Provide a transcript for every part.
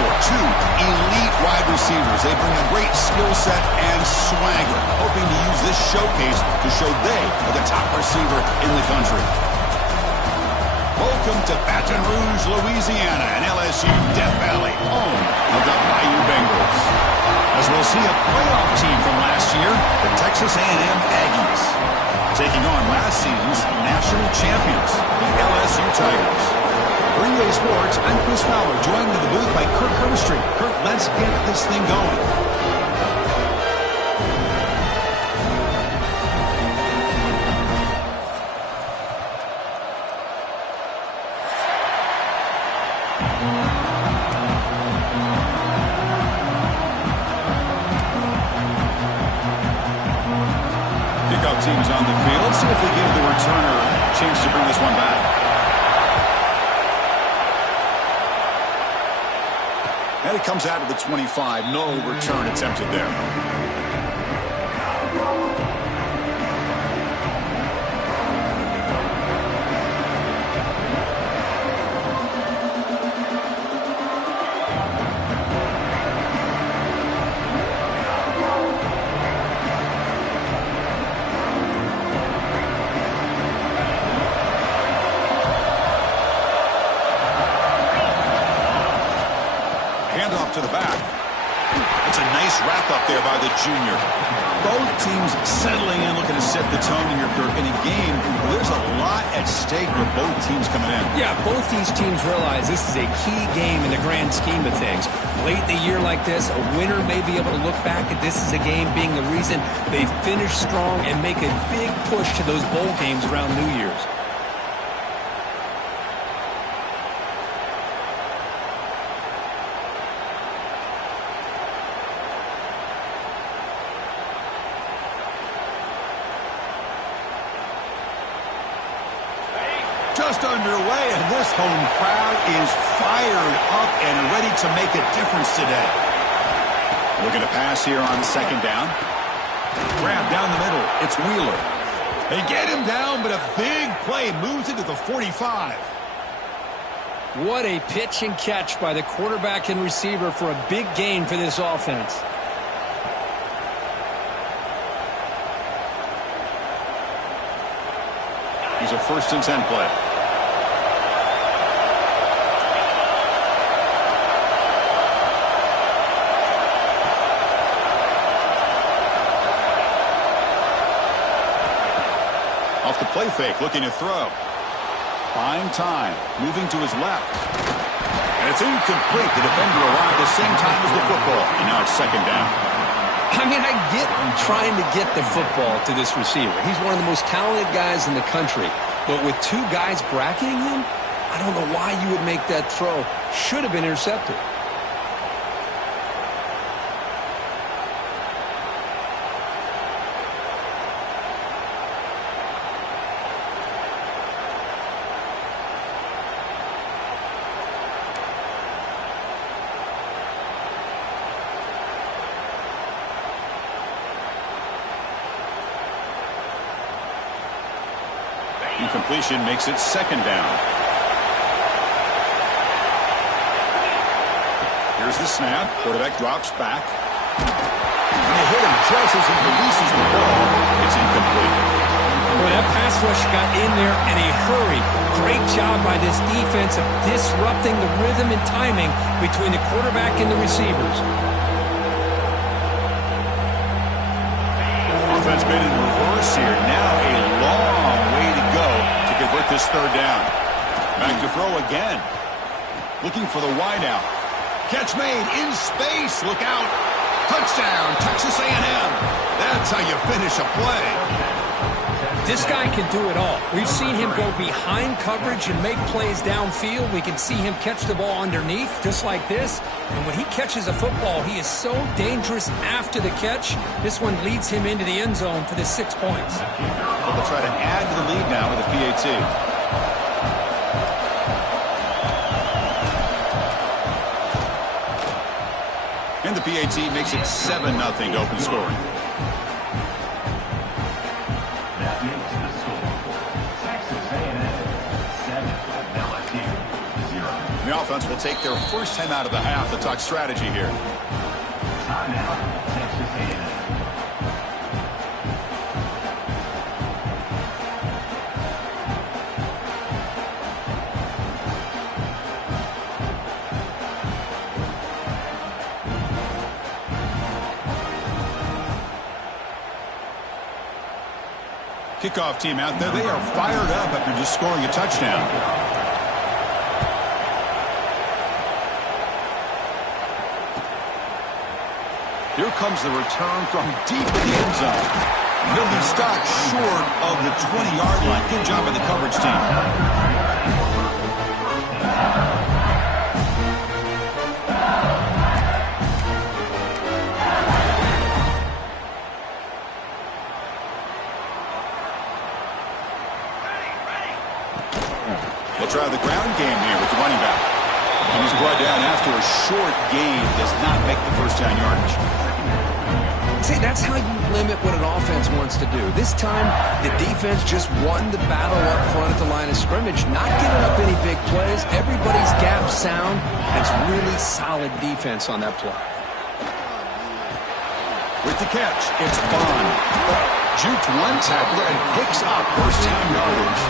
for. Two elite wide receivers. They bring a great skill set and swagger, hoping to use this showcase to show they are the top receiver in the country. Welcome to Baton Rouge, Louisiana, and LSU Death Valley, home of the Bayou Bengals. As we'll see a playoff team from last year, the Texas A&M Aggies, taking on last season's national champions, the LSU Tigers. Green Bay Sports, I'm Chris Fowler, joined in the booth by Kirk Herbstreit. Kirk, let's get this thing going. Teams on the field. See if we give the returner a chance to bring this one back. And it comes out of the 25. No return attempted there. To the back. It's a nice wrap up there by the junior. Both teams settling in, looking to set the tone here, Kirk. In a game, there's a lot at stake for both teams coming in. Yeah, both these teams realize this is a key game in the grand scheme of things. Late in the year like this, a winner may be able to look back at this as a game being the reason they finish strong and make a big push to those bowl games around New Year's. Just underway, and this home crowd is fired up and ready to make a difference today. Looking to pass here on second down. Grab down the middle. It's Wheeler. They get him down, but a big play moves into the 45. What a pitch and catch by the quarterback and receiver for a big gain for this offense. He's a 1st and 10 play. Off the play fake, looking to throw. Buying time, moving to his left. And it's incomplete. The defender arrived at the same time as the football. And now it's second down. I mean, I get trying to get the football to this receiver. He's one of the most talented guys in the country. But with two guys bracketing him, I don't know why you would make that throw. Should have been intercepted. Incompletion makes it second down. Here's the snap. Quarterback drops back. And they hit him just as he releases the ball. It's incomplete. Boy, that pass rush got in there in a hurry. Great job by this defense of disrupting the rhythm and timing between the quarterback and the receivers. Offense been in reverse here. Now a long way to go to convert this third down. Back to throw again. Looking for the wideout. Catch made in space. Look out. Touchdown, Texas A&M. That's how you finish a play. This guy can do it all. We've seen him go behind coverage and make plays downfield. We can see him catch the ball underneath, just like this. And when he catches a football, he is so dangerous after the catch. This one leads him into the end zone for the 6 points. Well, they'll try to add to the lead now with a PAT. And the PAT makes it 7-0 to open scoring. The offense will take their first time out of the half to talk strategy here. Kickoff team out there. They are fired up after just scoring a touchdown. Here comes the return from deep in the end zone. He'll be stopped short of the 20-yard line. Good job by the coverage team. They'll try the ground game here with the running back. And he's brought down after a short gain. Does not make the first down yardage. See, that's how you limit what an offense wants to do. This time, the defense just won the battle up front at the line of scrimmage, not giving up any big plays. Everybody's gap sound. It's really solid defense on that play. With the catch, it's Bond. Juked one tackler and picks up first down yardage.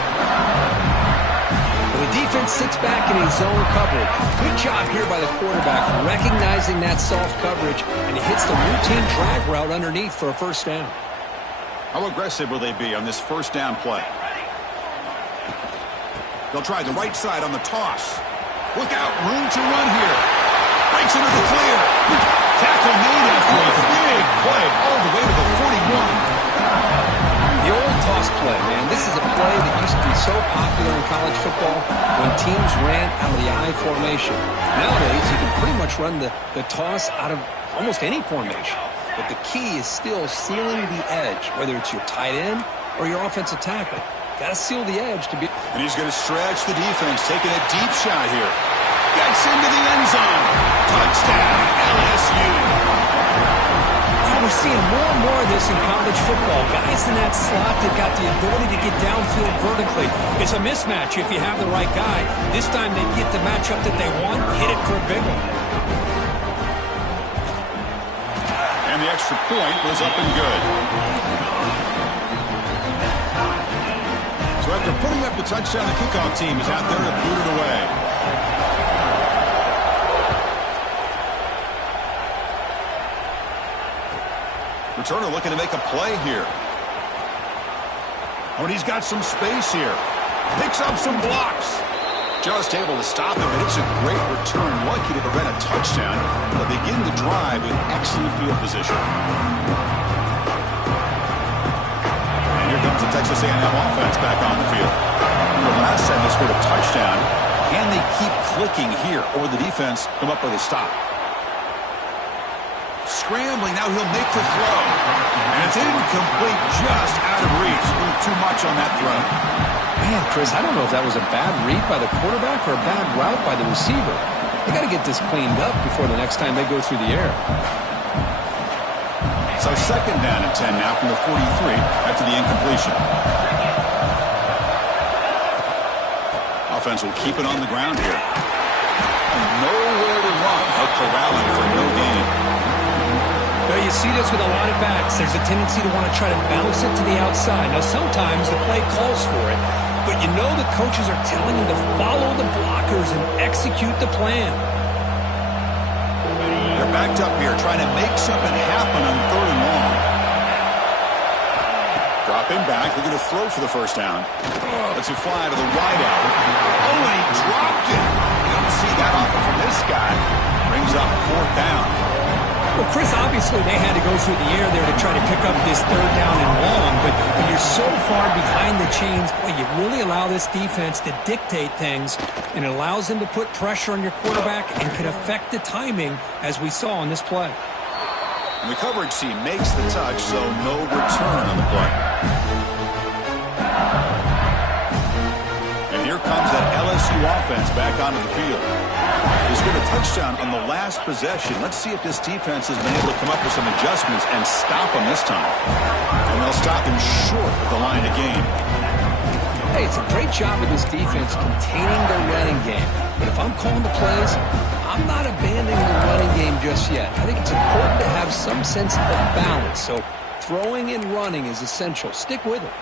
The defense sits back in his zone coverage. Good job here by the quarterback, recognizing that soft coverage, and he hits the routine drag route underneath for a first down. How aggressive will they be on this first down play? They'll try the right side on the toss. Look out, room to run here. Breaks into the clear. Tackle made after a big play all the way to the 41. The old toss play, man. This is a play that used to be so popular in college football when teams ran out of the I formation. Nowadays, you can pretty much run the toss out of almost any formation. But the key is still sealing the edge, whether it's your tight end or your offensive tackle. Got to seal the edge to be... And he's going to stretch the defense, taking a deep shot here. Gets into the end zone. Touchdown, LSU. We're seeing more and more of this in college football. Guys in that slot that got the ability to get downfield vertically. It's a mismatch if you have the right guy. This time they get the matchup that they want, hit it for a big one. And the extra point was up and good. So after putting up the touchdown, the kickoff team is out there to boot it away. Returner looking to make a play here. Oh, and he's got some space here. Picks up some blocks. Just able to stop him, but it's a great return. Lucky to prevent a touchdown. They'll begin the drive with excellent field position. And here comes the Texas A&M offense back on the field. The last time they scored a touchdown. Can they keep clicking here, or the defense come up with a stop? Scrambling, now he'll make the throw. And it's incomplete, just out of reach. A little too much on that throw. Man, Chris, I don't know if that was a bad read by the quarterback or a bad route by the receiver. They got to get this cleaned up before the next time they go through the air. So second down and 10 now from the 43 after the incompletion. Offense will keep it on the ground here. Nowhere to run. They'll corral him for no gain. Well, you see this with a lot of backs. There's a tendency to want to try to bounce it to the outside. Now, sometimes the play calls for it, but you know the coaches are telling them to follow the blockers and execute the plan. They're backed up here, trying to make something happen on third and long. Dropping back, looking to throw for the first down. Lets it fly to the wideout. Oh, and he dropped it. You don't see that often from this guy. Brings up fourth down. Well, Chris, obviously they had to go through the air there to try to pick up this third down and long, but when you're so far behind the chains, boy, you really allow this defense to dictate things, and it allows them to put pressure on your quarterback and can affect the timing, as we saw on this play. And the coverage team makes the touch, so no return on the play. And here comes that LSU offense back onto the field. They scored a touchdown on the last possession. Let's see if this defense has been able to come up with some adjustments and stop him this time. And they'll stop him short of the line of game. Hey, it's a great job of this defense containing their running game. But if I'm calling the plays, I'm not abandoning the running game just yet. I think it's important to have some sense of balance. So throwing and running is essential. Stick with it.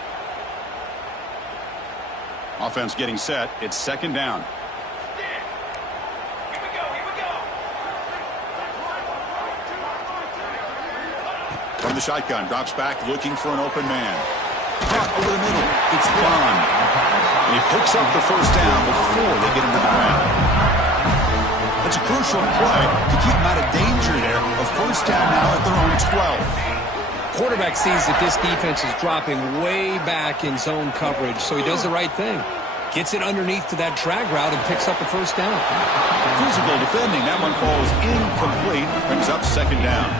Offense getting set. It's second down. From the shotgun, drops back looking for an open man. Caught over the middle. It's gone. And he picks up the first down before they get him to the ground. That's a crucial play to keep him out of danger there. A first down now at their own 12. Quarterback sees that this defense is dropping way back in zone coverage, so he does the right thing. Gets it underneath to that drag route and picks up the first down. Physical defending. That one falls incomplete. Brings up second down.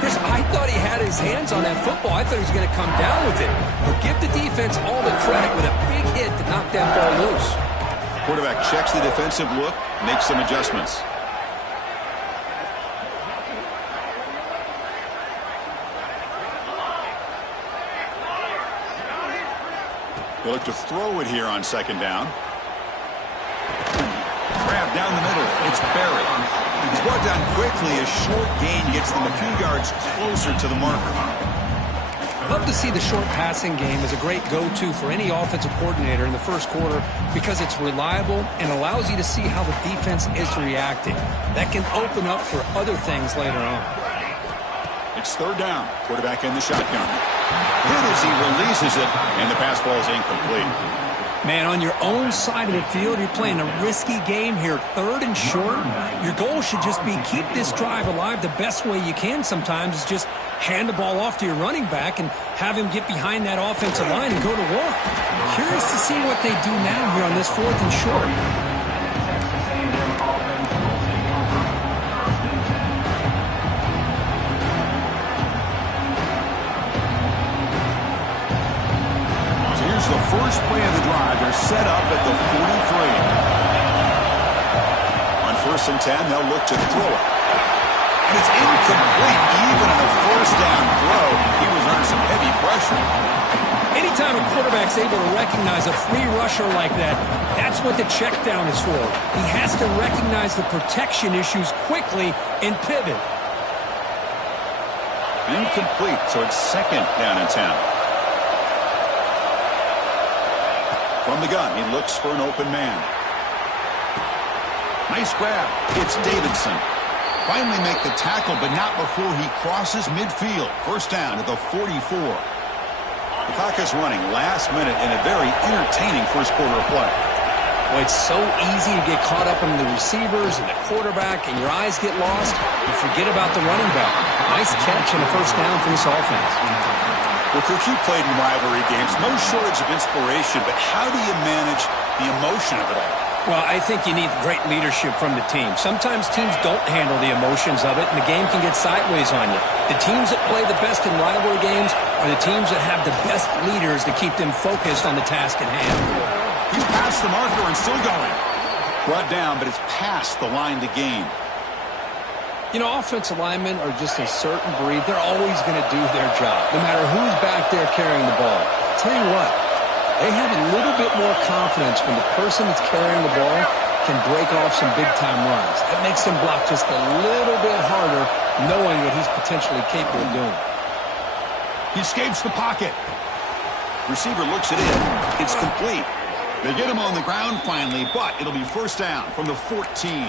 Chris, I thought he had his hands on that football. I thought he was going to come down with it. But give the defense all the credit with a big hit to knock that ball loose. Quarterback checks the defensive look, makes some adjustments. They look to throw it here on second down. Grab down the middle. It's Barrett. He's brought down quickly. A short gain gets them a few yards closer to the marker. Love to see the short passing game as a great go-to for any offensive coordinator in the first quarter because it's reliable and allows you to see how the defense is reacting. That can open up for other things later on. It's third down. Quarterback in the shotgun. Hit as he releases it, and the pass falls incomplete. Man, on your own side of the field, you're playing a risky game here. Third and short. Your goal should just be keep this drive alive the best way you can sometimes is just hand the ball off to your running back and have him get behind that offensive line and go to work. Curious to see what they do now here on this fourth and short. The first play of the drive, they're set up at the 43. On first and 10, they'll look to throw it. And it's incomplete. Even on a first down throw, he was under some heavy pressure. Anytime a quarterback's able to recognize a free rusher like that, that's what the check down is for. He has to recognize the protection issues quickly and pivot. Incomplete, so it's second down and 10. From the gun, he looks for an open man. Nice grab. It's Davidson. Finally make the tackle, but not before he crosses midfield. First down at the 44. The clock is running last minute in a very entertaining first quarter of play. Well, it's so easy to get caught up in the receivers and the quarterback, and your eyes get lost. You forget about the running back. Nice catch and a first down for this offense. Well, Coach, you played in rivalry games. No shortage of inspiration, but how do you manage the emotion of it all? Well, I think you need great leadership from the team. Sometimes teams don't handle the emotions of it, and the game can get sideways on you. The teams that play the best in rivalry games are the teams that have the best leaders to keep them focused on the task at hand. He's past the marker and still going. Brought down, but it's past the line to gain. You know, offensive linemen are just a certain breed. They're always going to do their job, no matter who's back there carrying the ball. I'll tell you what, they have a little bit more confidence when the person that's carrying the ball can break off some big-time runs. That makes them block just a little bit harder, knowing what he's potentially capable of doing. He escapes the pocket. Receiver looks it in. It's complete. They get him on the ground finally, but it'll be first down from the 14.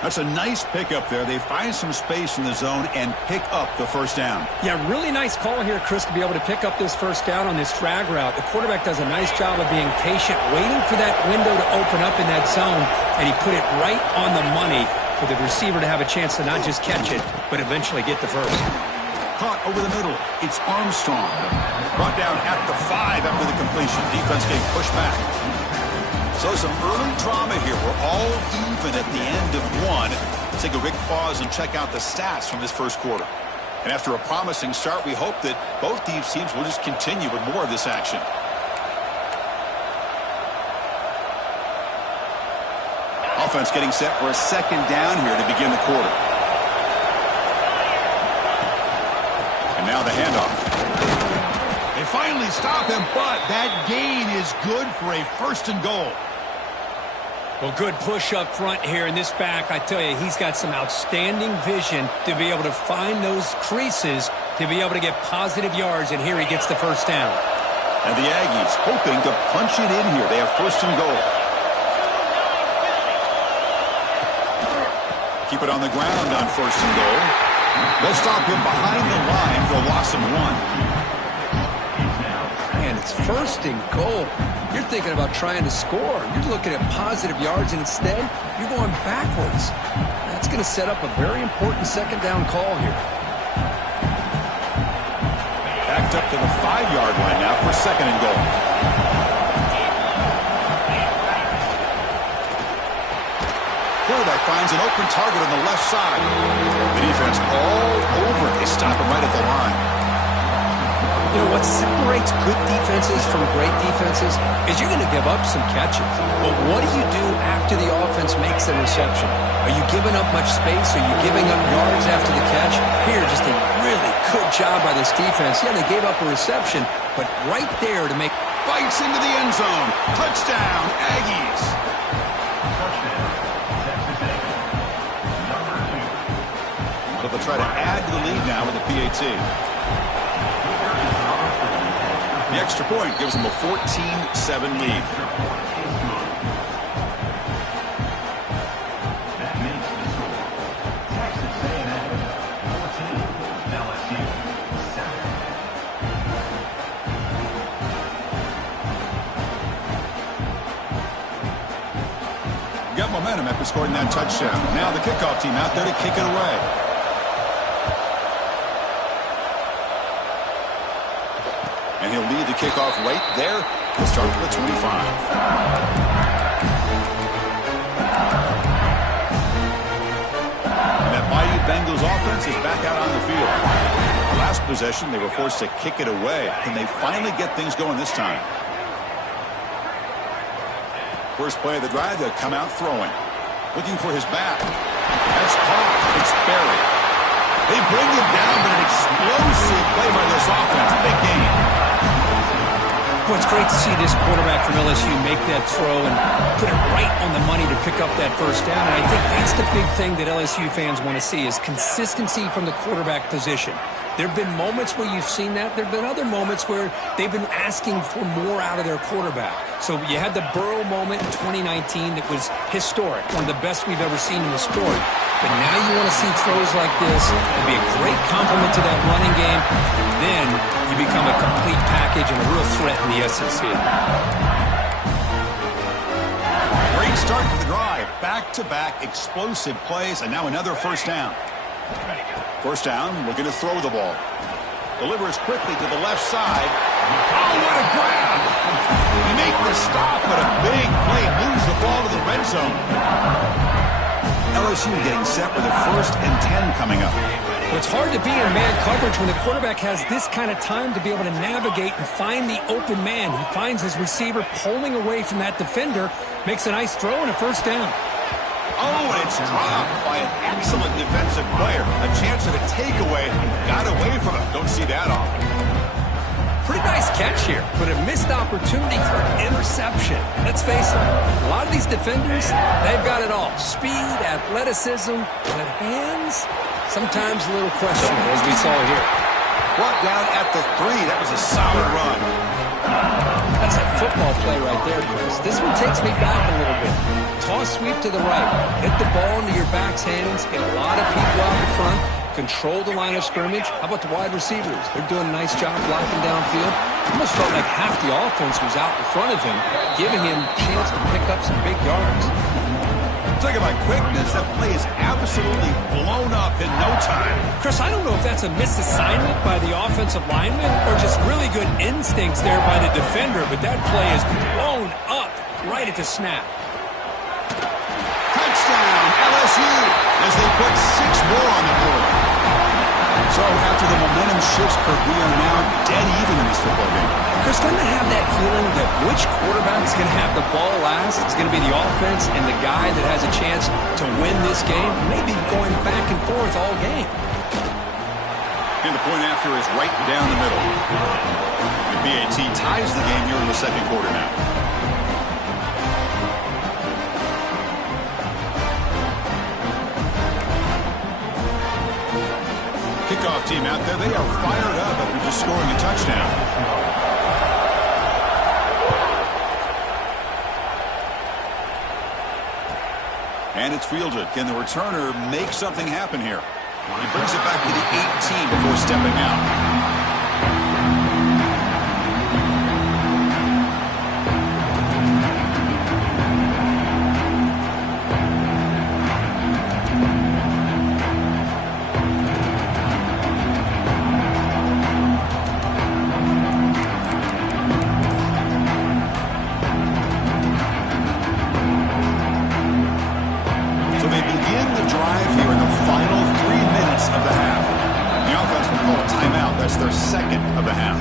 That's a nice pickup there. They find some space in the zone and pick up the first down. Yeah, really nice call here, Chris, to be able to pick up this first down on this drag route. The quarterback does a nice job of being patient, waiting for that window to open up in that zone, and he put it right on the money for the receiver to have a chance to not just catch it, but eventually get the first. Caught over the middle. It's Armstrong. Brought down at the 5 after the completion. Defense getting pushed back. So some early drama here. We're all even at the end of one. Let's take a quick pause and check out the stats from this first quarter. And after a promising start, we hope that both these teams will just continue with more of this action. Offense getting set for a second down here to begin the quarter. And now the handoff. They finally stop him, but that gain is good for a 1st and goal. Well, good push up front here in this back. I tell you, he's got some outstanding vision to be able to find those creases to be able to get positive yards, and here he gets the 1st down. And the Aggies hoping to punch it in here. They have 1st and goal. Keep it on the ground on 1st and goal. They'll stop him behind the line for a loss of 1. And it's 1st and goal. You're thinking about trying to score. You're looking at positive yards, and instead, you're going backwards. That's going to set up a very important 2nd down call here. Backed up to the 5-yard line now for 2nd and goal. Quarterback finds an open target on the left side. The defense all over it. They stop him right at the line. You know, what separates good defenses from great defenses is you're going to give up some catches. But what do you do after the offense makes the reception? Are you giving up much space? Are you giving up yards after the catch? Here, just a really good job by this defense. Yeah, they gave up a reception, but right there to make... Bites into the end zone. Touchdown, Aggies. But they'll try to add to the lead now with the PAT. The extra point gives them a 14-7 lead. That makes the score Texas A&M 14, LSU 7. Got momentum after scoring that touchdown. Now the kickoff team out there to kick it away. And he'll lead the kickoff right there. He'll start with the 25. And that Bayou Bengals offense is back out on the field. Last possession, they were forced to kick it away. Can they finally get things going this time? First play of the drive, they'll come out throwing. Looking for his back. That's caught. It's buried. They bring him down, but an explosive play by this offense. Big game. Well, it's great to see this quarterback from LSU make that throw and put it right on the money to pick up that 1st down. And I think that's the big thing that LSU fans want to see is consistency from the quarterback position. There have been moments where you've seen that. There have been other moments where they've been asking for more out of their quarterback. So you had the Burrow moment in 2019 that was historic, one of the best we've ever seen in the sport. But now you want to see throws like this. It'll be a great complement to that running game. And then you become a complete package and a real threat in the SEC. Great start to the drive. Back-to-back explosive plays, and now another 1st down. 1st down, looking to throw the ball. Delivers quickly to the left side. Oh, what a grab! They make the stop, but a big play moves the ball to the red zone. LSU getting set with a 1st and 10 coming up. It's hard to be in man coverage when the quarterback has this kind of time to be able to navigate and find the open man. He finds his receiver pulling away from that defender, makes a nice throw and a 1st down. Oh, and it's dropped by an excellent defensive player. A chance at a takeaway. Got away from him. Don't see that often. Pretty nice catch here, but a missed opportunity for an interception. Let's face it, a lot of these defenders, they've got it all. Speed, athleticism, but hands, sometimes a little questionable, as we saw here. Brought down at the 3. That was a solid run. That's a football play right there, Chris. This one takes me back a little bit. Toss sweep to the right. Hit the ball into your back's hands. Get a lot of people out in front. Control the line of scrimmage. How about the wide receivers? They're doing a nice job blocking downfield. Almost felt like half the offense was out in front of him, giving him a chance to pick up some big yards. Talk about quickness. That play is absolutely blown up in no time. Chris, I don't know if that's a misassignment by the offensive lineman or just really good instincts there by the defender, but that play is blown up right at the snap. Touchdown, LSU, as they put 6 more on the board. So after the momentum shifts, we are now dead even in this football game. Chris, doesn't it have that feeling that which quarterback's going to have the ball last? It's going to be the offense and the guy that has a chance to win this game, maybe going back and forth all game. And the point after is right down the middle. The PAT ties the game here in the second quarter now. Kickoff team out there. They are fired up after just scoring a touchdown. And it's fielded. Can the returner make something happen here? He brings it back to the 18 before stepping out. Their second of the half.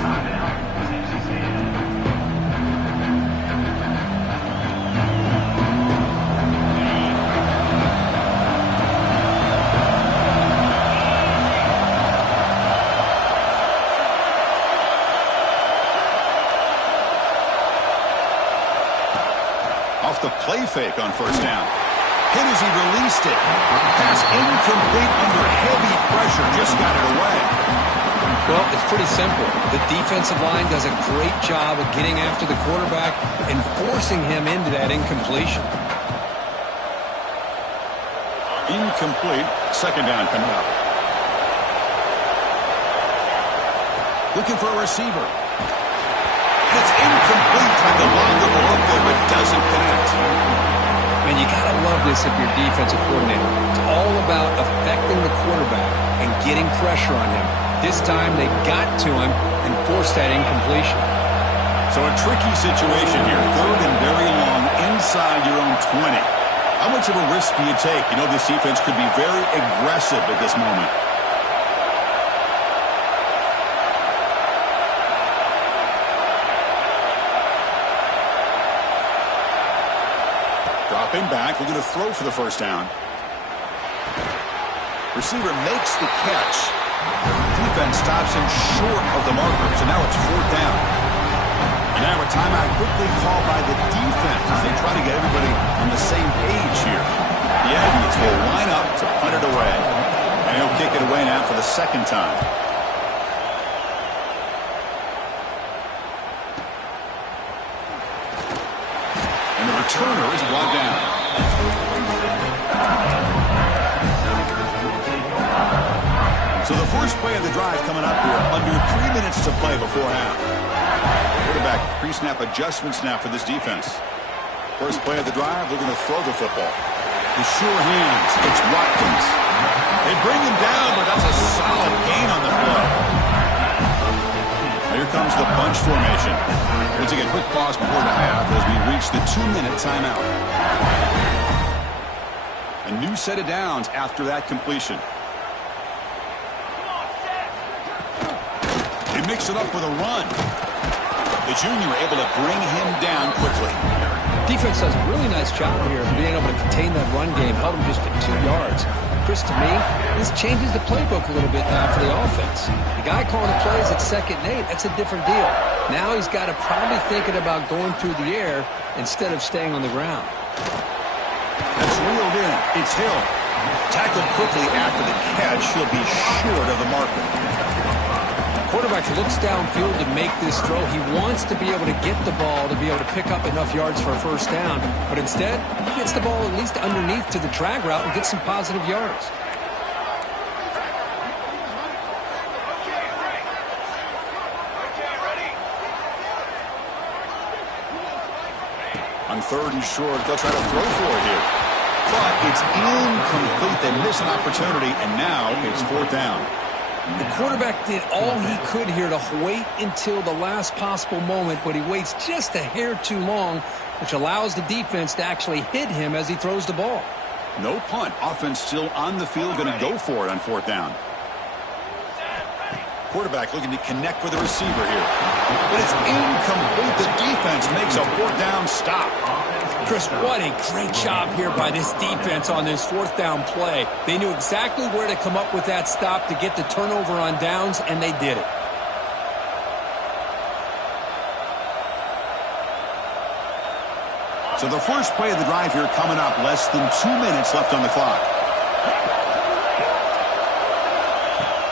Off the play fake on first down. Hit as he released it. Pass incomplete under heavy pressure. Just got it away. Well, it's pretty simple. The defensive line does a great job of getting after the quarterback and forcing him into that incompletion. Incomplete. Second down coming up. Looking for a receiver. It's incomplete. Trying to line the ball up there, but doesn't connect. And you got to love this if you're defensive coordinator. It's all about affecting the quarterback and getting pressure on him. This time they got to him and forced that incompletion. So a tricky situation here. Third and very long inside your own 20. How much of a risk do you take? You know this defense could be very aggressive at this moment. Dropping back, looking to throw for the first down. Receiver makes the catch. Defense stops him short of the marker, so now it's fourth down. And now a timeout quickly called by the defense as they try to get everybody on the same page here. The Aggies will line up to punt it away. And he'll kick it away now for the second time. And the returner is brought down. So the first play of the drive coming up here, under 3 minutes to play before half. Quarterback pre-snap adjustments now for this defense. First play of the drive, they're going to throw the football. The sure hands, it's Watkins. They bring him down, but that's a solid gain on the play. Here comes the bunch formation. We'll take a quick pause before the half as we reach the 2-minute timeout. A new set of downs after that completion. He mixed it up with a run. The junior able to bring him down quickly. Defense does a really nice job here of being able to contain that run game. Held him just at 2 yards. Chris, to me, this changes the playbook a little bit now for the offense. The guy calling the plays at 2nd and 8, that's a different deal. Now he's got to probably thinking about going through the air instead of staying on the ground. That's reeled in. It's Hill. Tackled quickly after the catch. He'll be short of the marker. Quarterback looks downfield to make this throw. He wants to be able to get the ball to be able to pick up enough yards for a first down. But instead, he gets the ball at least underneath to the drag route and gets some positive yards. On 3rd and short, they'll try to throw for it here. But it's incomplete. They miss an opportunity, and now it's 4th down. The quarterback did all he could here to wait until the last possible moment, but he waits just a hair too long, which allows the defense to actually hit him as he throws the ball. No punt. Offense still on the field, going to go for it on 4th down. Quarterback looking to connect with the receiver here. But it's incomplete. The defense makes a 4th down stop. Chris, what a great job here by this defense on this 4th down play. They knew exactly where to come up with that stop to get the turnover on downs, and they did it. So the first play of the drive here coming up, less than 2 minutes left on the clock.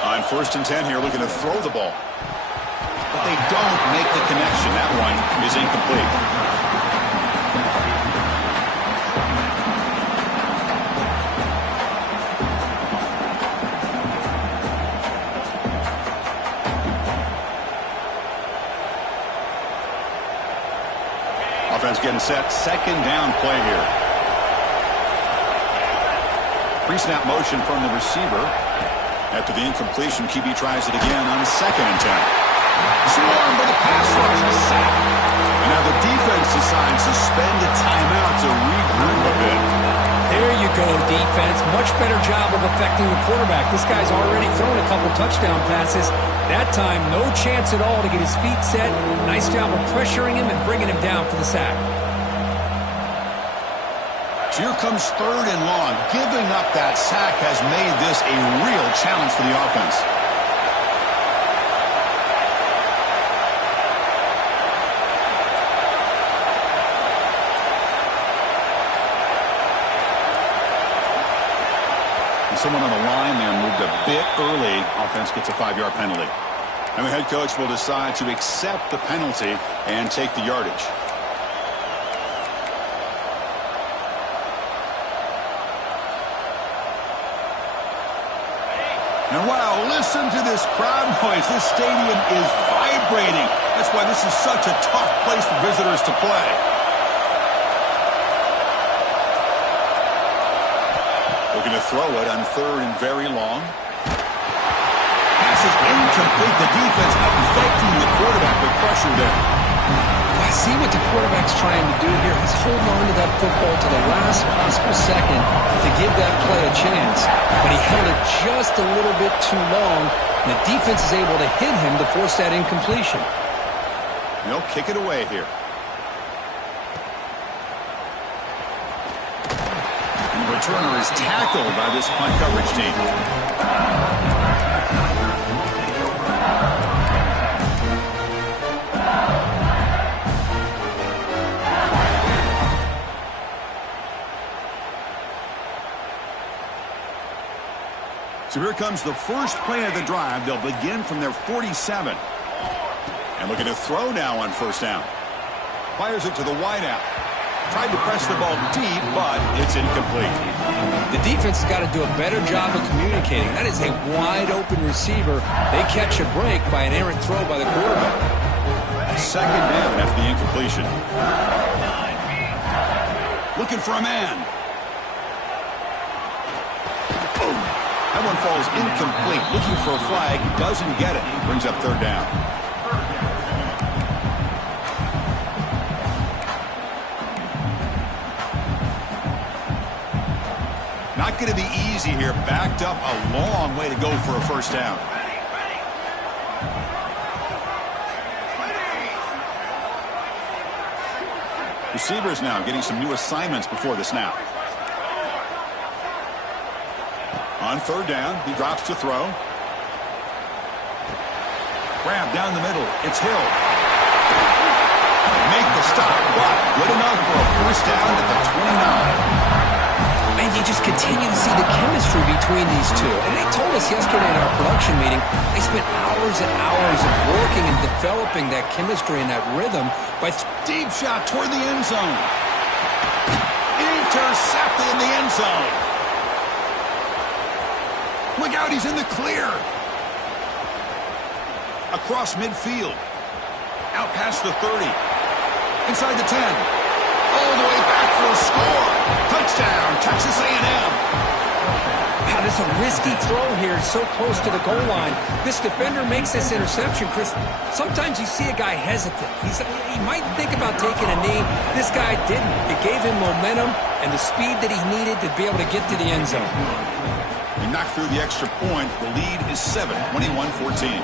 On 1st and 10 here, looking to throw the ball. But they don't make the connection. That one is incomplete. Offense getting set. 2nd down play here. Pre-snap motion from the receiver. After the incompletion, QB tries it again on 2nd and 10. Swarmed by the pass rush. A sack. And now the defense decides to spend a timeout to regroup a bit. There you go, defense. Much better job of affecting the quarterback. This guy's already thrown a couple touchdown passes. That time, no chance at all to get his feet set. Nice job of pressuring him and bringing him down for the sack. Here comes 3rd and long. Giving up that sack has made this a real challenge for the offense. And someone on the line there moved a bit early. Offense gets a 5-yard penalty. And the head coach will decide to accept the penalty and take the yardage. And wow, listen to this crowd noise. This stadium is vibrating. That's why this is such a tough place for visitors to play. Looking to throw it on 3rd and very long. Pass is incomplete. The defense affecting the quarterback with pressure there. I see what the quarterback's trying to do here. He's holding on to that football to the last possible second to give that play a chance. But he held it just a little bit too long, and the defense is able to hit him to force that incompletion. They'll kick it away here. And the returner is tackled by this punt coverage team. So here comes the first play of the drive. They'll begin from their 47. And looking to throw now on 1st down. Fires it to the wideout. Tried to press the ball deep, but it's incomplete. The defense has got to do a better job of communicating. That is a wide-open receiver. They catch a break by an errant throw by the quarterback. 2nd down after the incompletion. Looking for a man. That one falls incomplete. Looking for a flag. Doesn't get it. Brings up 3rd down. Not going to be easy here. Backed up a long way to go for a 1st down. Receivers now getting some new assignments before the snap. On 3rd down, he drops to throw. Grab down the middle. It's Hill. Make the stop, but good enough for a 1st down at the 29. And you just continue to see the chemistry between these two. And they told us yesterday in our production meeting, they spent hours and hours of working and developing that chemistry and that rhythm by deep shot toward the end zone. Intercepted in the end zone. Look out, he's in the clear. Across midfield. Out past the 30. Inside the 10. All the way back for a score. Touchdown, Texas A&M. Wow, this is a risky throw here, so close to the goal line. This defender makes this interception, Chris. Sometimes you see a guy hesitant. He might think about taking a knee. This guy didn't. It gave him momentum and the speed that he needed to be able to get to the end zone. He knocked through the extra point. The lead is 7, 21-14.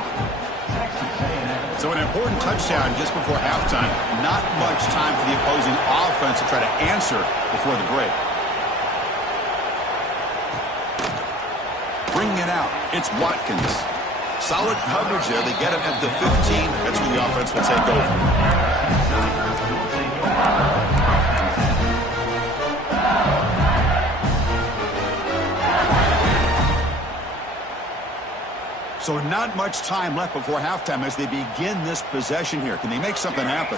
So an important touchdown just before halftime. Not much time for the opposing offense to try to answer before the break. Bringing it out, it's Watkins. Solid coverage there. They get him at the 15. That's where the offense will take over. So not much time left before halftime as they begin this possession here. Can they make something happen?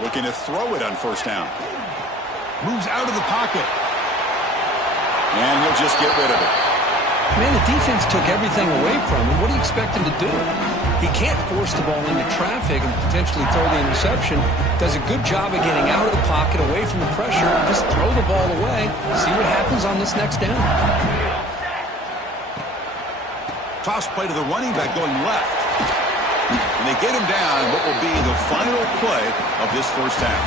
Looking to throw it on first down. Moves out of the pocket. And he'll just get rid of it. Man, the defense took everything away from him. What do you expect him to do? He can't force the ball into traffic and potentially throw the interception. Does a good job of getting out of the pocket, away from the pressure. Just throw the ball away. See what happens on this next down. Toss play to the running back going left. And they get him down what will be the final play of this first half.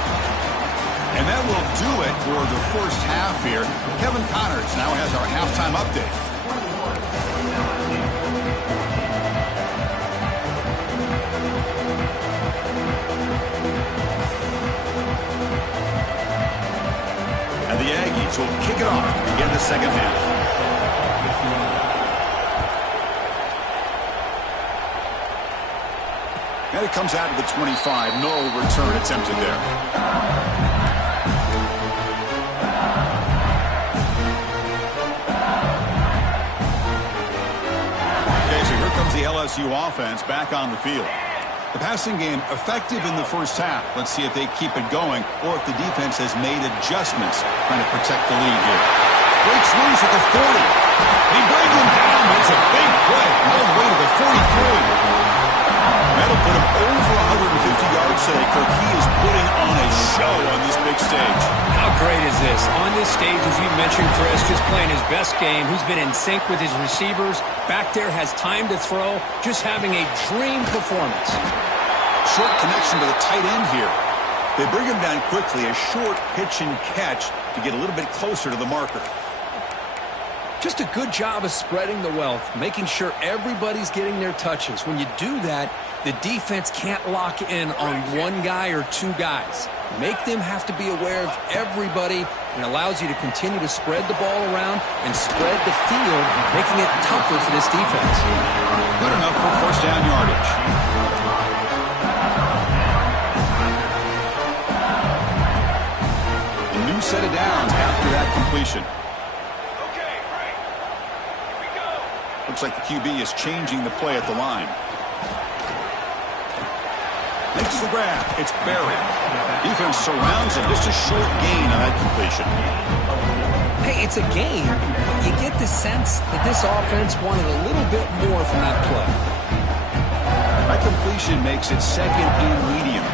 And that will do it for the first half here. Kevin Connors now has our halftime update. And the Aggies will kick it off to begin the second half. And it comes out of the 25. No return attempted there. Okay, so here comes the LSU offense back on the field. The passing game effective in the first half. Let's see if they keep it going or if the defense has made adjustments trying to protect the lead here. Breaks loose at the 40. They bring him down. It's a big play. All the way to the 43. That'll put him over 150 yards today. Kirk, he is putting on a show on this big stage. How great is this? On this stage, as you mentioned, Chris, just playing his best game. He's been in sync with his receivers. Back there has time to throw. Just having a dream performance. Short connection to the tight end here. They bring him down quickly. A short pitch and catch to get a little bit closer to the marker. Just a good job of spreading the wealth, making sure everybody's getting their touches. When you do that, the defense can't lock in on one guy or two guys. Make them have to be aware of everybody, and allows you to continue to spread the ball around and spread the field, making it tougher for this defense. Good enough for first down yardage. A new set of downs after that completion. Looks like the QB is changing the play at the line. Makes the grab. It's buried. Defense surrounds it. Just a short gain on that completion. Hey, it's a game. You get the sense that this offense wanted a little bit more from that play. That completion makes it second and medium.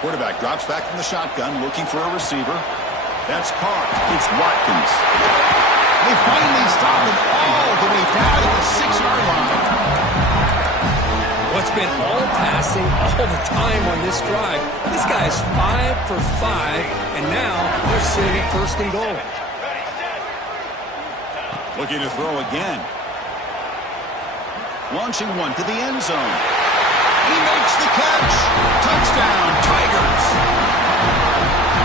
Quarterback drops back from the shotgun, looking for a receiver. That's caught. It's Watkins. They finally stop him all the way down to the 6-yard line. What's been all passing all the time on this drive. This guy is 5 for 5, and now they're sitting at first and goal. Looking to throw again. Launching one to the end zone. He makes the catch. Touchdown, Tigers.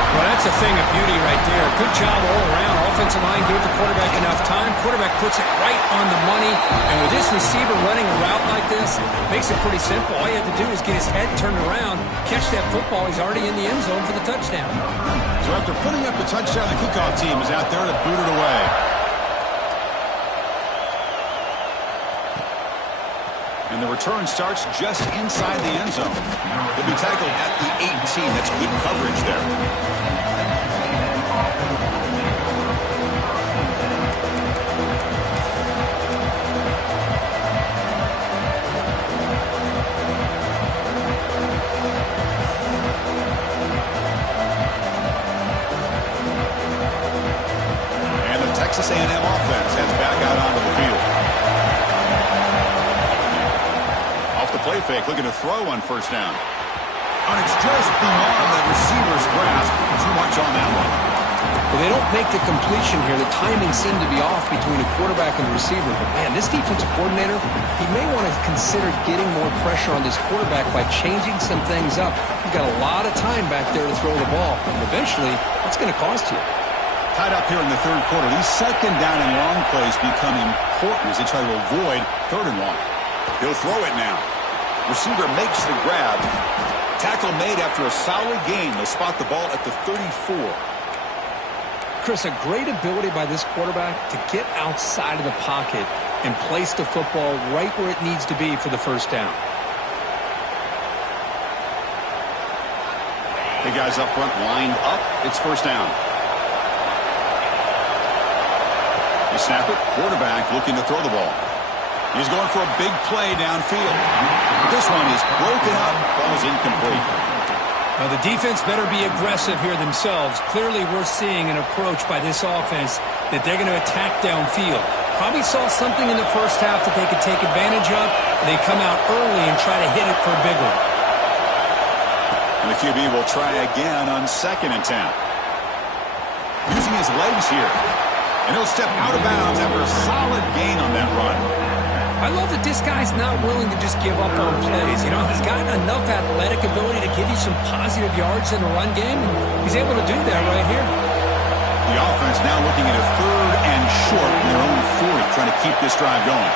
Well, that's a thing of beauty right there. Good job all around. Offensive line gave the quarterback enough time. Quarterback puts it right on the money. And with this receiver running a route like this, makes it pretty simple. All you have to do is get his head turned around, catch that football. He's already in the end zone for the touchdown. So after putting up the touchdown, the kickoff team is out there to boot it away. And the return starts just inside the end zone. He'll be tackled at the 18. That's good coverage there. And the Texas A&M offense heads back out onto the field. Play fake, looking to throw on first down. And it's just beyond the receiver's grasp. Too much on that one. Well, they don't make the completion here. The timing seemed to be off between the quarterback and the receiver. But, man, this defensive coordinator, he may want to consider getting more pressure on this quarterback by changing some things up. You've got a lot of time back there to throw the ball. And eventually, it's going to cost you. Tied up here in the third quarter. These second down and long plays become important as they try to avoid third and long. He'll throw it now. Receiver makes the grab. Tackle made after a solid gain. They'll spot the ball at the 34. Chris, a great ability by this quarterback to get outside of the pocket and place the football right where it needs to be for the first down. The guys up front lined up. It's first down. They snap it. Quarterback looking to throw the ball. He's going for a big play downfield. This one is broken up. Falls incomplete. Now, the defense better be aggressive here themselves. Clearly, we're seeing an approach by this offense that they're going to attack downfield. Probably saw something in the first half that they could take advantage of, and they come out early and try to hit it for a big one. And the QB will try again on 2nd and 10. Using his legs here. And he'll step out of bounds after a solid gain on that run. I love that this guy's not willing to just give up on plays. You know, he's got enough athletic ability to give you some positive yards in the run game, and he's able to do that right here. The offense now looking at a 3rd and short in their own 40, trying to keep this drive going.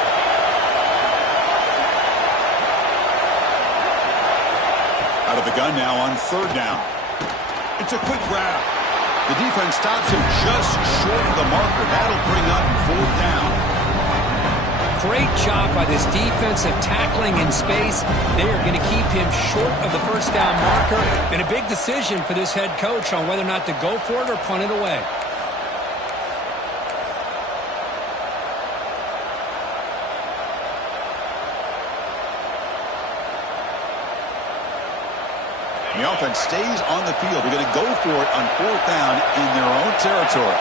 Out of the gun now on 3rd down. It's a quick grab. The defense stops him just short of the marker. That'll bring up 4th down. Great job by this defensive tackling in space. They are going to keep him short of the first down marker. And a big decision for this head coach on whether or not to go for it or punt it away. The offense stays on the field. They're going to go for it on 4th down in their own territory.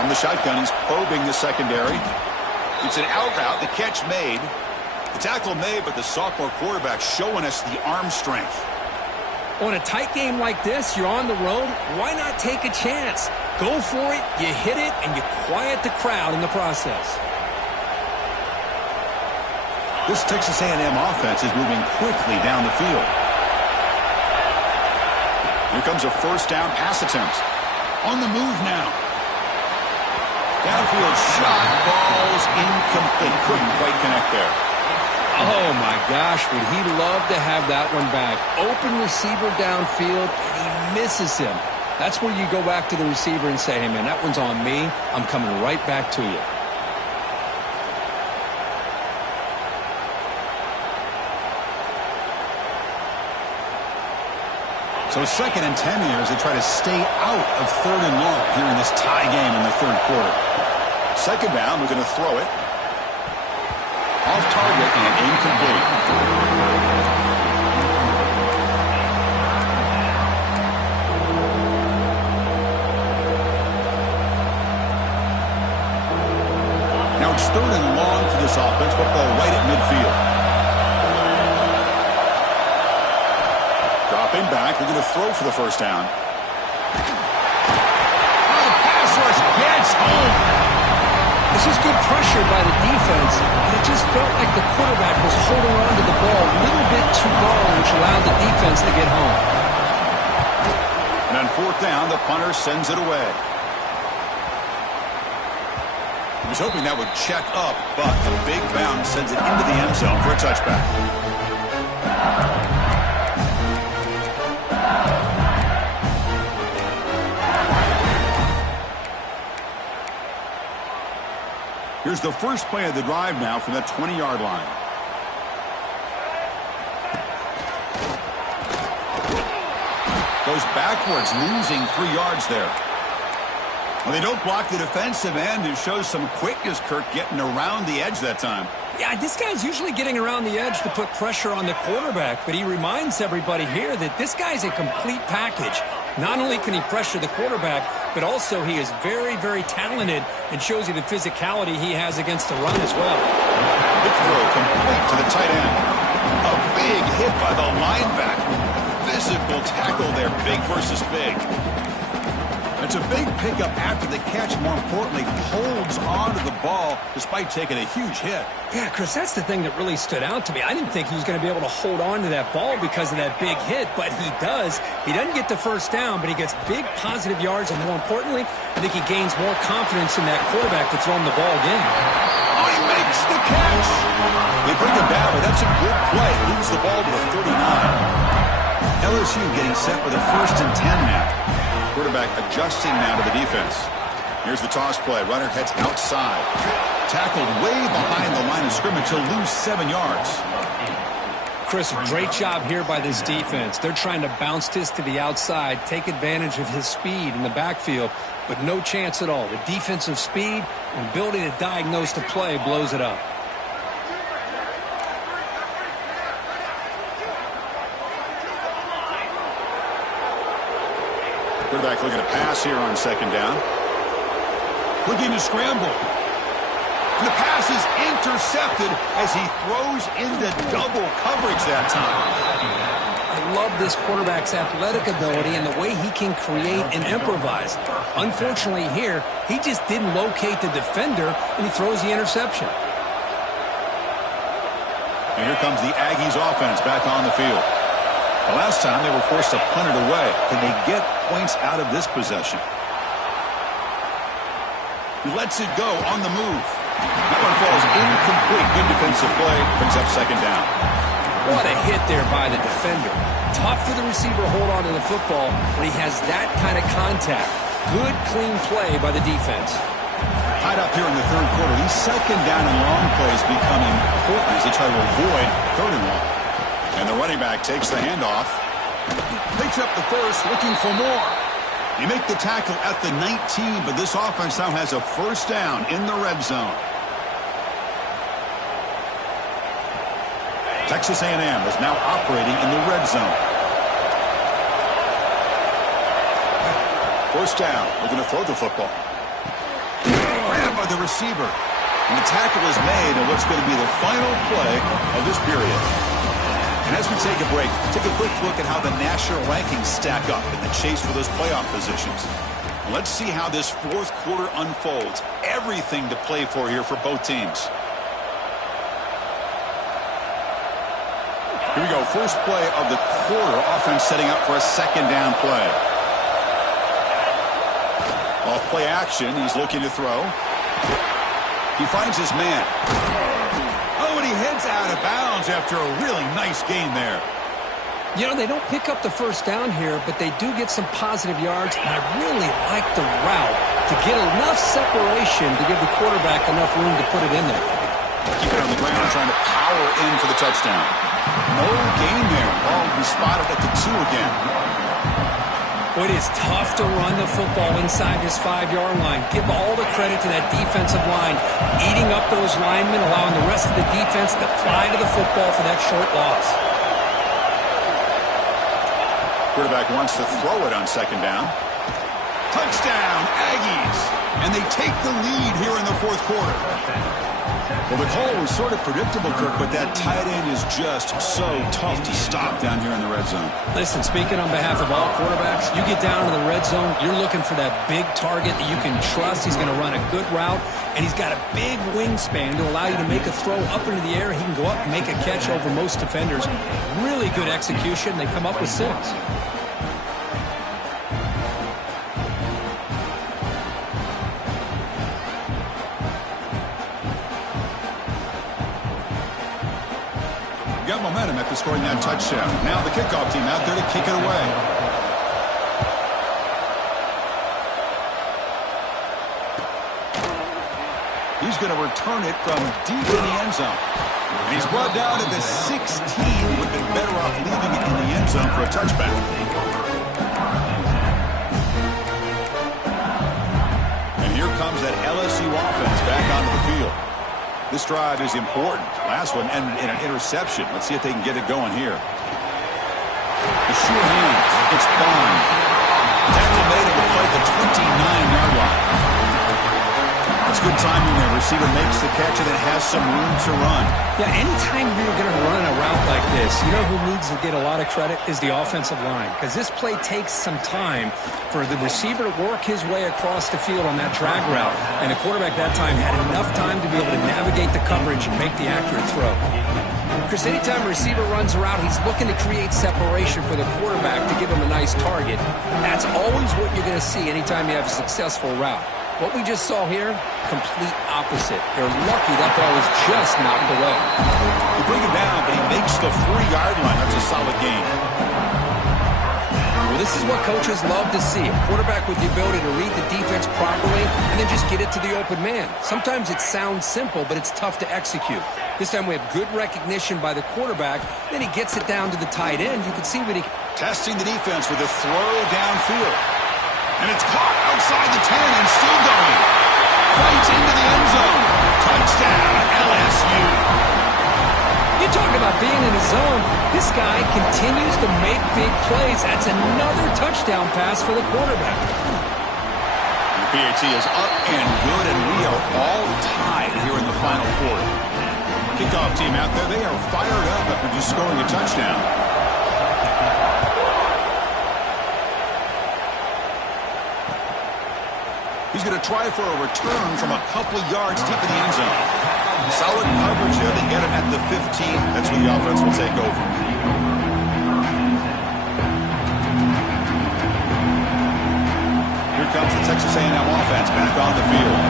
From the shotgun, he's probing the secondary. It's an out route. The catch made. The tackle made, but the sophomore quarterback showing us the arm strength. On a tight game like this, you're on the road. Why not take a chance? Go for it, you hit it, and you quiet the crowd in the process. This Texas A&M offense is moving quickly down the field. Here comes a first down pass attempt. On the move now. Downfield shot falls incomplete. Couldn't quite connect there. Oh, my gosh, would he love to have that one back. Open receiver downfield, and he misses him. That's where you go back to the receiver and say, hey, man, that one's on me. I'm coming right back to you. So 2nd and 10 here as they try to stay out of 3rd and long here in this tie game in the 3rd quarter. 2nd down, we're going to throw it. Off target and incomplete. Now it's 3rd and long for this offense. Football right at midfield. Dropping back, they're going to throw for the first down. Oh, pass rush gets home. This is good pressure by the defense, and it just felt like the quarterback was holding on to the ball a little bit too long, which allowed the defense to get home. And on 4th down, the punter sends it away. He was hoping that would check up, but a big bounce sends it into the end zone for a touchback. Here's the first play of the drive now from the 20-yard line. Goes backwards, losing 3 yards there. Well, they don't block the defensive end. It shows some quickness, Kirk, getting around the edge that time. Yeah, this guy's usually getting around the edge to put pressure on the quarterback, but he reminds everybody here that this guy's a complete package. Not only can he pressure the quarterback, but also he is very, very talented and shows you the physicality he has against the run as well. Big throw complete to the tight end. A big hit by the linebacker. Physical tackle there, big versus big. It's a big pickup after the catch. More importantly, holds on to the ball despite taking a huge hit. Yeah, Chris, that's the thing that really stood out to me. I didn't think he was going to be able to hold on to that ball because of that big hit, but he does. He doesn't get the first down, but he gets big positive yards, and more importantly, I think he gains more confidence in that quarterback to throw him the ball again. Oh, he makes the catch. They bring him down, but that's a good play. Moves the ball to the 39. LSU getting set with a 1st and 10 now. Quarterback adjusting now to the defense. Here's the toss play. Runner heads outside. Tackled way behind the line of scrimmage. He'll lose 7 yards. Chris, a great job here by this defense. They're trying to bounce this to the outside, take advantage of his speed in the backfield, but no chance at all. The defensive speed and ability to diagnose the play blows it up. Quarterback looking to pass here on second down. Looking to scramble. And the pass is intercepted as he throws into double coverage that time. I love this quarterback's athletic ability and the way he can create and improvise. Unfortunately here, he just didn't locate the defender, and he throws the interception. And here comes the Aggies offense back on the field. The last time they were forced to punt it away. Can they get points out of this possession? He lets it go on the move. That one falls incomplete. Good defensive play. Brings up second down. What a hit there by the defender. Tough for the receiver to hold on to the football when he has that kind of contact. Good, clean play by the defense. Tied up here in the third quarter. These second down and long plays become important as they try to avoid third and long. And the running back takes the handoff. He picks up the first, looking for more. You make the tackle at the 19, but this offense now has a first down in the red zone. Texas A&M is now operating in the red zone. First down, looking to throw the football. Grabbed by the receiver. And the tackle is made on what's going to be the final play of this period. And as we take a break, take a quick look at how the national rankings stack up in the chase for those playoff positions. Let's see how this fourth quarter unfolds. Everything to play for here for both teams. Here we go. First play of the quarter. Offense setting up for a second down play. Off play action. He's looking to throw. He finds his man. Oh, and he heads out of bounds after a really nice gain there. You know, they don't pick up the first down here, but they do get some positive yards, and I really like the route to get enough separation to give the quarterback enough room to put it in there. Keep it on the ground, trying to power in for the touchdown. No gain there. Ball will be spotted at the 2 again. It is tough to run the football inside this 5-yard line. Give all the credit to that defensive line, eating up those linemen, allowing the rest of the defense to fly to the football for that short loss. Quarterback wants to throw it on second down. Touchdown, Aggies! And they take the lead here in the fourth quarter. Well, the call was sort of predictable, Kirk, but that tight end is just so tough to stop down here in the red zone. Listen, speaking on behalf of all quarterbacks, you get down to the red zone, you're looking for that big target that you can trust. He's going to run a good route, and he's got a big wingspan to allow you to make a throw up into the air. He can go up and make a catch over most defenders. Really good execution. They come up with 6. Got momentum after scoring that touchdown. Now the kickoff team out there to kick it away. He's going to return it from deep in the end zone. And he's brought down to the 16. Would have been better off leaving it in the end zone for a touchback. And here comes that LSU offense back onto the field. This drive is important. Last one ended in an interception. Let's see if they can get it going here. The sure hands. It's Bond. Tackle made at the play at the 29-yard line. That's good timing there. Receiver makes the catch and it has some room to run. Yeah, anytime you're going to run a route like this, you know who needs to get a lot of credit is the offensive line, because this play takes some time for the receiver to work his way across the field on that drag route, and the quarterback that time had enough time to be able to navigate the coverage and make the accurate throw. Chris, anytime a receiver runs a route, he's looking to create separation for the quarterback to give him a nice target. That's always what you're going to see anytime you have a successful route. What we just saw here, complete opposite. They're lucky that ball was just knocked away. You bring him down, but he makes the 3-yard line. That's a solid gain. Well, this is what coaches love to see. A quarterback with the ability to read the defense properly and then just get it to the open man. Sometimes it sounds simple, but it's tough to execute. This time we have good recognition by the quarterback. Then he gets it down to the tight end. You can see what he... Testing the defense with a throw downfield. And it's caught outside the 10 and still going. Fights into the end zone. Touchdown, LSU. You talk about being in the zone. This guy continues to make big plays. That's another touchdown pass for the quarterback. The PAT is up and good, and we are all tied here in the final quarter. Kickoff team out there, they are fired up after just scoring a touchdown. He's going to try for a return from a couple of yards deep in the end zone. Solid coverage here. They get him at the 15. That's where the offense will take over. Here comes the Texas A&M offense back on the field.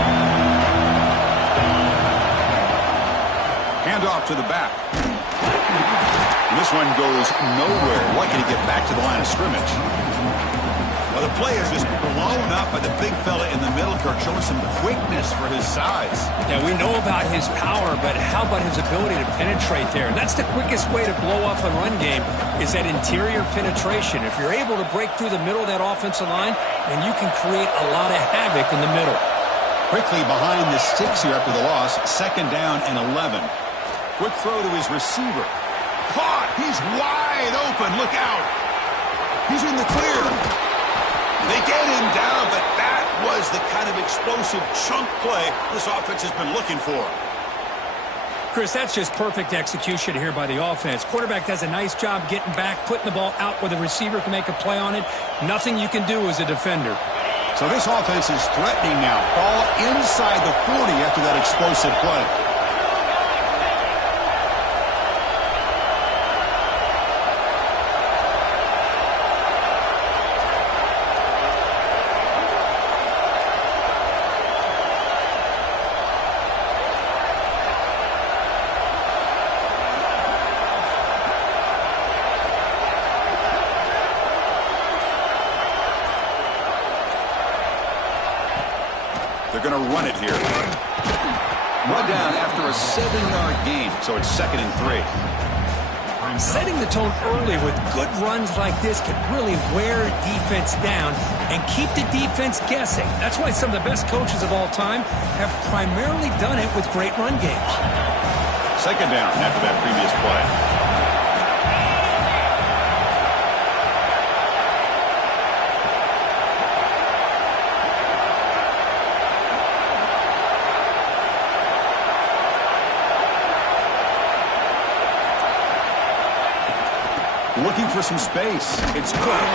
Handoff to the back. And this one goes nowhere. Lucky to get back to the line of scrimmage. Well, the play is just blown up by the big fella in the middle, Kirk, showing some quickness for his size. Yeah, we know about his power, but how about his ability to penetrate there? And that's the quickest way to blow up a run game is that interior penetration. If you're able to break through the middle of that offensive line, then you can create a lot of havoc in the middle. Quickly behind the sticks here after the loss, 2nd down and 11. Quick throw to his receiver. Caught! He's wide open. Look out! He's in the clear. They get him down, but that was the kind of explosive chunk play this offense has been looking for. Chris, that's just perfect execution here by the offense. Quarterback does a nice job getting back, putting the ball out where the receiver can make a play on it. Nothing you can do as a defender. So this offense is threatening now. Ball inside the 40 after that explosive play. They're going to run it here. Run down after a 7-yard gain, so it's 2nd and 3. Setting the tone early with good runs like this can really wear a defense down and keep the defense guessing. That's why some of the best coaches of all time have primarily done it with great run games. 2nd down after that previous play. Looking for some space. It's good.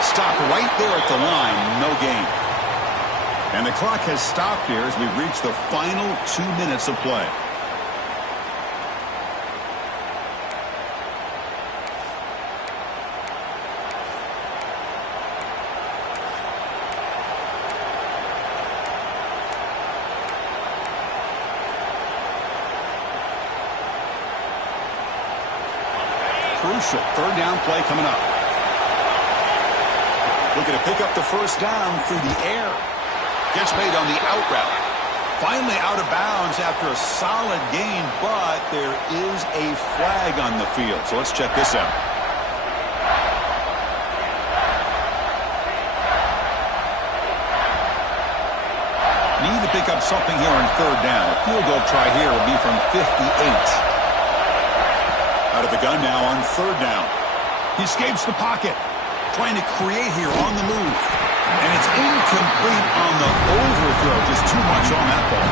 Stop right there at the line. No gain. And the clock has stopped here as we reach the final 2 minutes of play. Crucial 3rd down play coming up. Looking to pick up the 1st down through the air. Gets made on the out route. Finally out of bounds after a solid gain, but there is a flag on the field. So let's check this out. Need to pick up something here on 3rd down. A field goal try here will be from 58. Out of the gun now on 3rd down. He escapes the pocket. Trying to create here on the move. And it's incomplete on the overthrow. Just too much on that ball.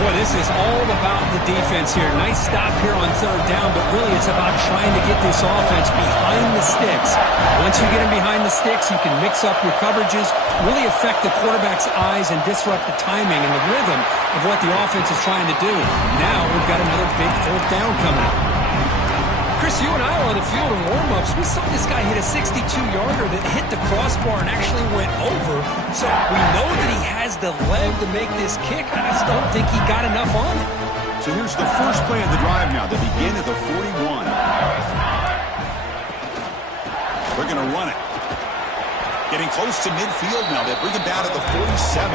Boy, this is all about the defense here. Nice stop here on 3rd down, but really it's about trying to get this offense behind the sticks. Once you get them behind the sticks, you can mix up your coverages, really affect the quarterback's eyes and disrupt the timing and the rhythm of what the offense is trying to do. Now we've got another big 4th down coming up. Chris, you and I were on the field in warm-ups. We saw this guy hit a 62-yarder that hit the crossbar and actually went over. So we know that he has the leg to make this kick. I just don't think he got enough on it. So here's the first play of the drive now. They begin at the 41. They're going to run it. Getting close to midfield now. They bring him down to the 47.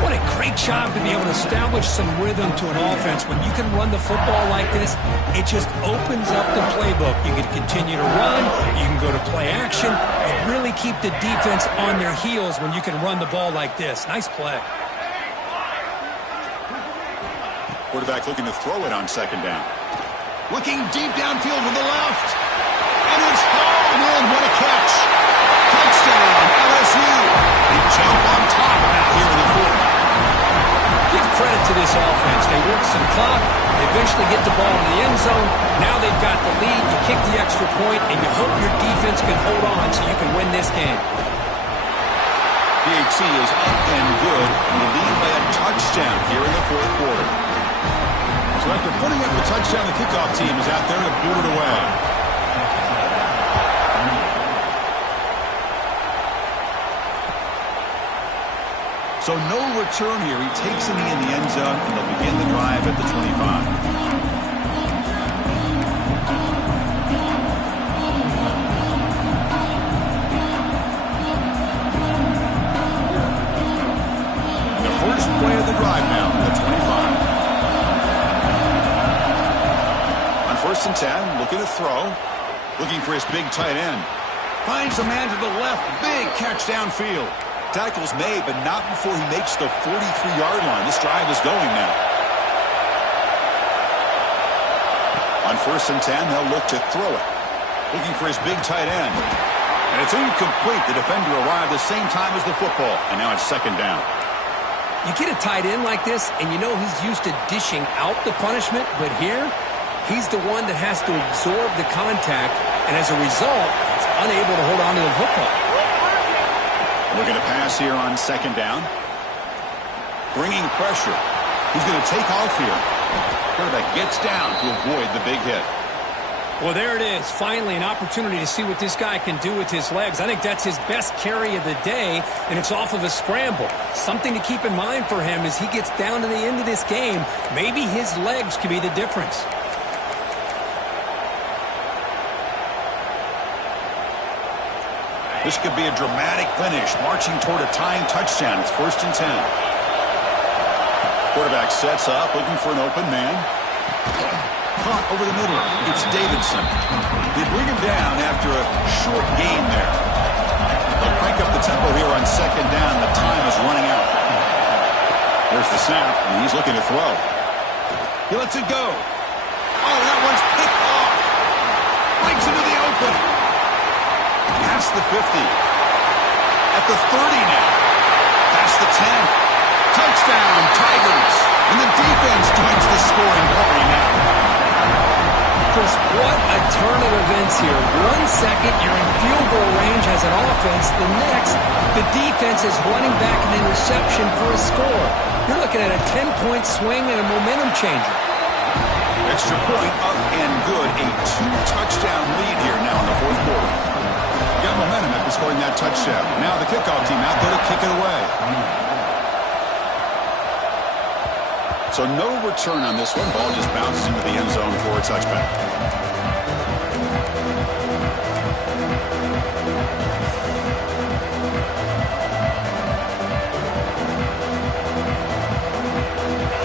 What a great job to be able to establish some rhythm to an offense. When you can run the football like this, it just opens up the playbook. You can continue to run. You can go to play action. And really keep the defense on their heels when you can run the ball like this. Nice play. Quarterback looking to throw it on second down. Looking deep downfield with the left. And it's hauled in. What a catch. Touchdown, LSU. They jump on top now here in the fourth. Give credit to this offense. They work some clock. They eventually get the ball in the end zone. Now they've got the lead. You kick the extra point, and you hope your defense can hold on so you can win this game. DHC is up and good, and the lead by a touchdown here in the fourth quarter. So after putting up the touchdown, the kickoff team is out there to boot it away. So no return here. He takes a knee in the end zone, and they'll begin the drive at the 25. The first play of the drive now from the 25. On 1st and 10, looking to throw. Looking for his big tight end. Finds a man to the left. Big catch downfield. Tackles made, but not before he makes the 43-yard line. This drive is going now. On 1st and 10, they'll look to throw it. Looking for his big tight end. And it's incomplete. The defender arrived the same time as the football. And now it's second down. You get a tight end like this, and you know he's used to dishing out the punishment, but here, he's the one that has to absorb the contact, and as a result, he's unable to hold on to the football. Looking to pass here on second down. Bringing pressure. He's going to take off here. Quarterback gets down to avoid the big hit. Well, there it is. Finally, an opportunity to see what this guy can do with his legs. I think that's his best carry of the day, and it's off of a scramble. Something to keep in mind for him as he gets down to the end of this game. Maybe his legs could be the difference. This could be a dramatic finish, marching toward a tying touchdown. It's 1st and 10. Quarterback sets up, looking for an open man. Caught over the middle. It's Davidson. They bring him down after a short gain there. They'll crank up the tempo here on second down. The time is running out. There's the snap, and he's looking to throw. He lets it go. Oh, that one's picked off. Breaks into the open. Past the 50. At the 30 now. Past the 10. Touchdown, Tigers. And the defense joins the scoring party now. Chris, what a turn of events here. 1 second, you're in field goal range as an offense. The next, the defense is running back an interception for a score. You're looking at a 10-point swing and a momentum changer. Extra point up and good. A 2-touchdown lead here now in the fourth quarter. Got momentum after scoring that touchdown. Now the kickoff team out there to kick it away. So no return on this one. Ball just bounces into the end zone for a touchback.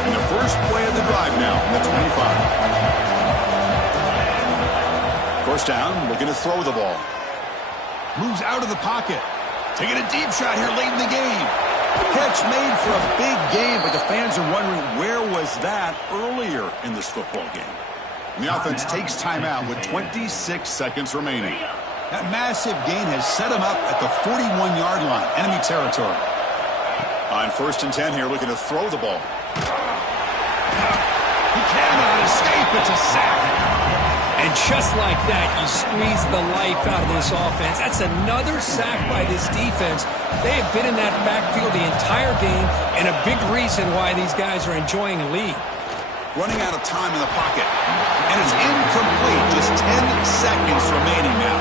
And the first play of the drive now from the 25. First down, looking to throw the ball. Moves out of the pocket. Taking a deep shot here late in the game. Catch made for a big game, but the fans are wondering where was that earlier in this football game. And the offense takes timeout with 26 seconds remaining. That massive gain has set him up at the 41-yard line, enemy territory. On 1st and 10 here, looking to throw the ball. He cannot escape. It's a sack. And just like that, you squeeze the life out of this offense. That's another sack by this defense. They have been in that backfield the entire game, and a big reason why these guys are enjoying a lead. Running out of time in the pocket. And it's incomplete. Just 10 seconds remaining now.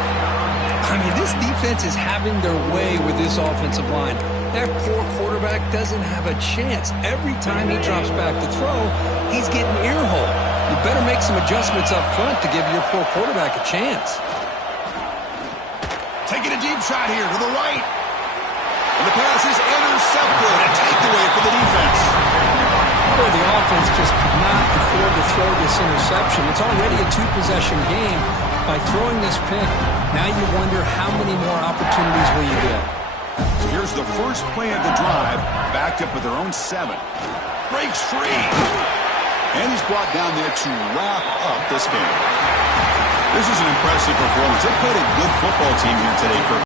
I mean, this defense is having their way with this offensive line. That poor quarterback doesn't have a chance. Every time he drops back to throw, he's getting ear-hole. You better make some adjustments up front to give your poor quarterback a chance. Taking a deep shot here to the right. And the pass is intercepted. A takeaway for the defense. Well, the offense just could not afford to throw this interception. It's already a two-possession game. By throwing this pick, now you wonder how many more opportunities will you get. So here's the first play of the drive, backed up with their own 7. Breaks free. And he's brought down there to wrap up this game. This is an impressive performance. They played a good football team here today, Kirk.